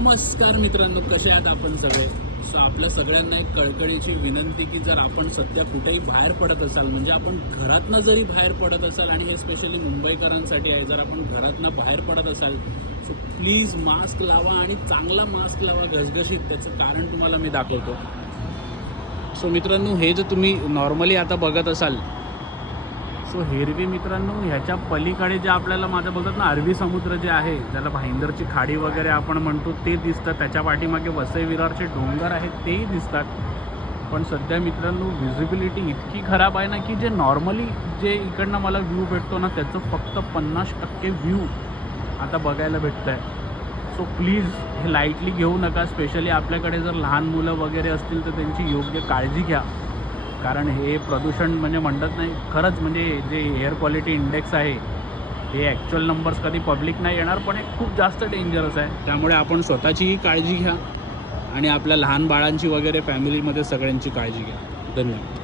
नमस्कार मित्रांनो, कसे आहात आपण सगळे. सो आपल्या सगळ्यांना एक कळकळीची विनंती की जर आपण सध्या कुठेही बाहेर पडत असाल, म्हणजे आपण घरातनं जरी बाहेर पडत असाल, आणि हे स्पेशली मुंबईकरांसाठी आहे, जर आपण घरातनं बाहेर पडत असाल सो प्लीज मास्क लावा, आणि चांगला मास्क लावा घसघशीत. त्याचं कारण तुम्हाला मी दाखवतो. सो मित्रांनो, हे जे तुम्ही नॉर्मली आता बघत असाल, सो हिरवी मित्रांनो, ह्याच्या पलीकडे जे आपल्याला माझं बोलतात ना अरबी समुद्र जे आहे, ज्याला भाईंदरची खाडी वगैरे आपण म्हणतो, ते दिसतं. त्याच्या पाठीमागे वसई विरारचे डोंगर आहेत, तेही दिसतात. पण सध्या मित्रांनो व्हिजिबिलिटी इतकी खराब आहे ना, की जे नॉर्मली जे इकडनं मला व्ह्यू भेटतो ना, त्याचं फक्त 50% व्ह्यू आता बघायला भेटतं आहे. सो प्लीज हे लाईटली घेऊ नका. स्पेशली आपल्याकडे जर लहान मुलं वगैरे असतील तर त्यांची योग्य काळजी घ्या. कारण हे प्रदूषण म्हणजे म्हणतात नाही, खरंच म्हणजे जे एअर क्वालिटी इंडेक्स आहे, हे ॲक्च्युअल नंबर्स कधी पब्लिक नाही येणार, पण हे खूप जास्त डेंजरस आहे. त्यामुळे आपण स्वतःचीही काळजी घ्या आणि आपल्या लहान बाळांची वगैरे फॅमिलीमध्ये सगळ्यांची काळजी घ्या. धन्यवाद.